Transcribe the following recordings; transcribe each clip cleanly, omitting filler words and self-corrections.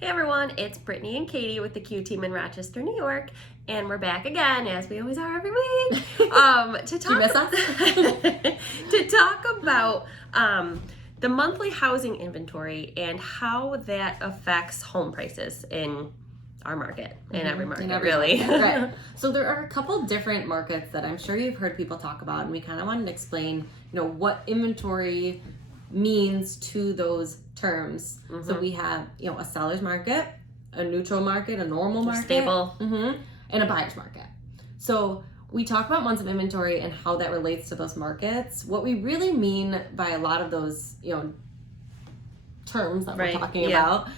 Hey everyone, it's Brittany and Katie with the Q Team in Rochester, New York, and we're back again, as we always are every week, to talk, you miss us? to talk about the monthly housing inventory and how that affects home prices in our market, in every market, really. Right. So there are a couple different markets that I'm sure you've heard people talk about, and we kind of wanted to explain, what inventory means to those terms. So we have, a seller's market, a neutral market, a normal market, stable, and a buyer's market. So we talk about months of inventory and how that relates to those markets. What we really mean by a lot of those, terms that we're talking about,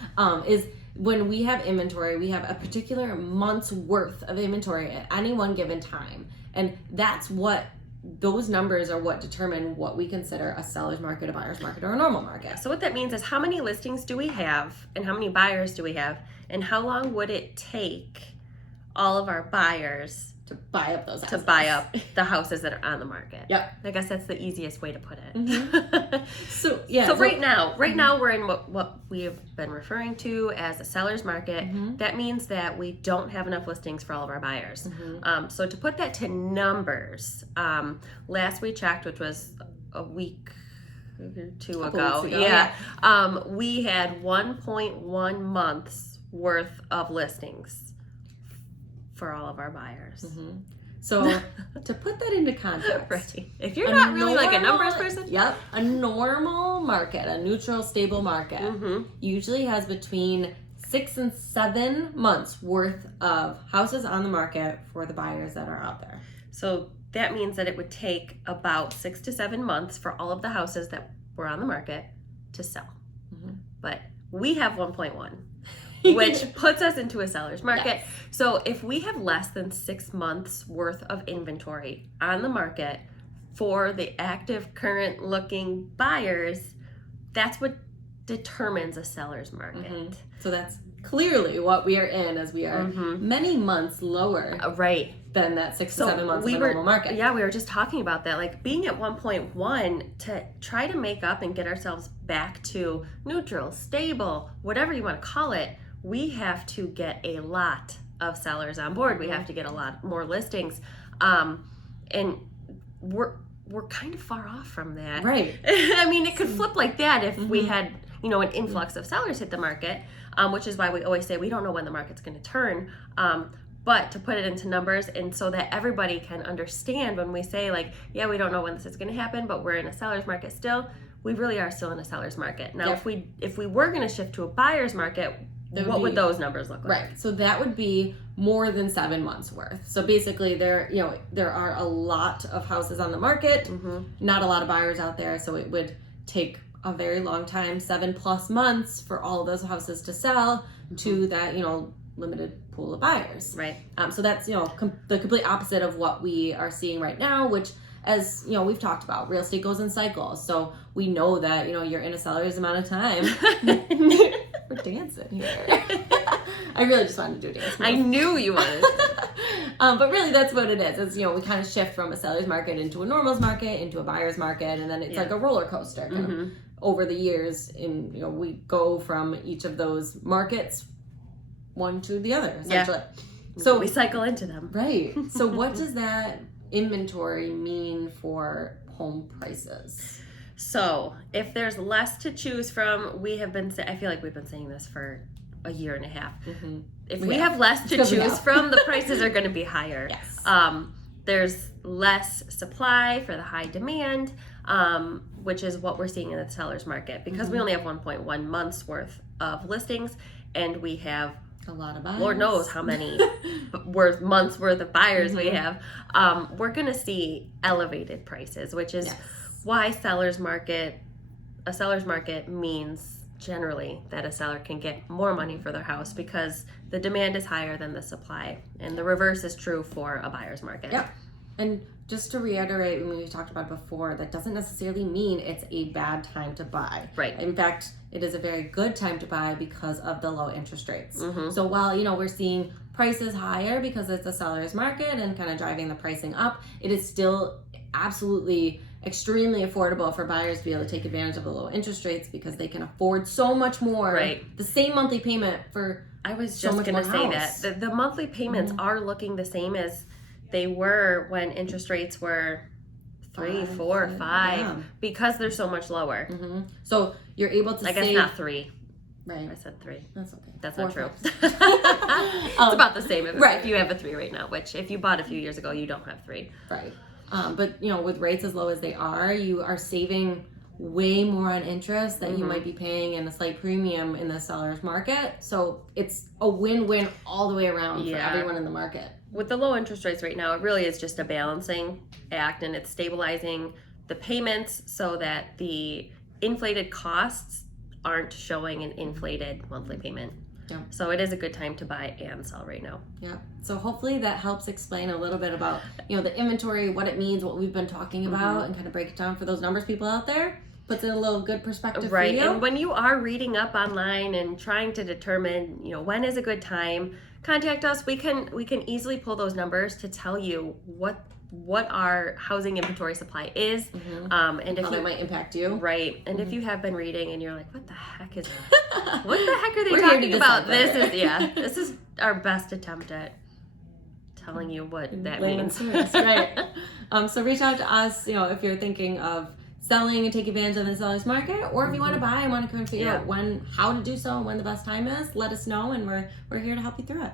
is when we have inventory, we have a particular month's worth of inventory at any one given time. And those numbers are what determine what we consider a seller's market, a buyer's market, or a normal market. So what that means is how many listings do we have and how many buyers do we have and how long would it take all of our buyers to buy up those houses. To buy up the houses that are on the market. Yep. I guess that's the easiest way to put it. So right now we're in what we have been referring to as a seller's market. That means that we don't have enough listings for all of our buyers. So to put that to numbers, last we checked, which was a week or two ago, we had 1.1 months worth of listings for all of our buyers. So to put that into context, right. If you're not really like a numbers person, a normal market, a neutral, stable market, usually has between 6 and 7 months worth of houses on the market for the buyers that are out there. So that means that it would take about 6 to 7 months for all of the houses that were on the market to sell. But we have 1.1. which puts us into a seller's market. Yes. So if we have less than 6 months worth of inventory on the market for the active, current looking buyers, that's what determines a seller's market. So that's clearly what we are in, as we are many months lower than that 6 to 7 months of a normal market. Yeah, we were just talking about that. Like being at 1.1 to try to make up and get ourselves back to neutral, stable, whatever you want to call it, we have to get a lot of sellers on board. We have to get a lot more listings. And we're kind of far off from that. Right. I mean, it could flip like that if we had, an influx of sellers hit the market, which is why we always say we don't know when the market's going to turn. But to put it into numbers and so that everybody can understand when we say we don't know when this is going to happen, but we're in a seller's market still, we really are still in a seller's market. Now, if we were going to shift to a buyer's market, what would those numbers look like? Right. So that would be more than 7 months worth. So basically there are a lot of houses on the market, not a lot of buyers out there. So it would take a very long time, 7+ months for all of those houses to sell to that, limited pool of buyers. Right. So that's, the complete opposite of what we are seeing right now, which, as we've talked about, real estate goes in cycles. So we know that, you're in a seller's amount of time. We're dancing here. I really just wanted to do a dance. I knew you wanted to. But really that's what it is. It's, we kind of shift from a seller's market into a normal's market, into a buyer's market, and then it's like a roller coaster kind of over the years. And, we go from each of those markets one to the other, essentially. Yeah. So we cycle into them. Right. So what does that inventory mean for home prices? So if there's less to choose from, I feel like we've been saying this for a year and a half. If we have less to choose from, the prices are going to be higher. Yes. There's less supply for the high demand, which is what we're seeing in the seller's market because we only have 1.1 months worth of listings and we have a lot of buyers. Lord knows how many months worth of buyers we have. We're going to see elevated prices, which is why a seller's market means generally that a seller can get more money for their house because the demand is higher than the supply. And the reverse is true for a buyer's market. Yep. And just to reiterate, when we talked about before, that doesn't necessarily mean it's a bad time to buy. Right. In fact, it is a very good time to buy because of the low interest rates. So while, we're seeing prices higher because it's a seller's market and kind of driving the pricing up, it is still absolutely extremely affordable for buyers to be able to take advantage of the low interest rates because they can afford so much more. Right. The same monthly payment for I was so just much going to more say house. that. The monthly payments are looking the same as they were when interest rates were 3, 4, 5 yeah. because they're so much lower. So you're able to I guess save. not 3. Right. I said 3. That's okay. That's 4 not true. or 5. It's about the same Right. if you have a 3 right now, which if you bought a few years ago, you don't have 3. Right. But, with rates as low as they are, you are saving way more on interest that you might be paying in a slight premium in the seller's market. So it's a win-win all the way around for everyone in the market. With the low interest rates right now, it really is just a balancing act, and it's stabilizing the payments so that the inflated costs aren't showing an inflated monthly payment. Yeah. So it is a good time to buy and sell right now. Yeah. So hopefully that helps explain a little bit about, the inventory, what it means, what we've been talking about, and kind of break it down for those numbers people out there. Puts in a little good perspective right. for you. And when you are reading up online and trying to determine, when is a good time, contact us. We can easily pull those numbers to tell you what our housing inventory supply is, and if how that might impact you. Right. And if you have been reading and you're like, what the heck are they We're talking about? decipher. This is our best attempt at telling you what that Layman's means. terms, right. So reach out to us, if you're thinking of selling and take advantage of the seller's market, or if you want to buy and want to come and figure out how to do so and when the best time is, let us know, and we're here to help you through it.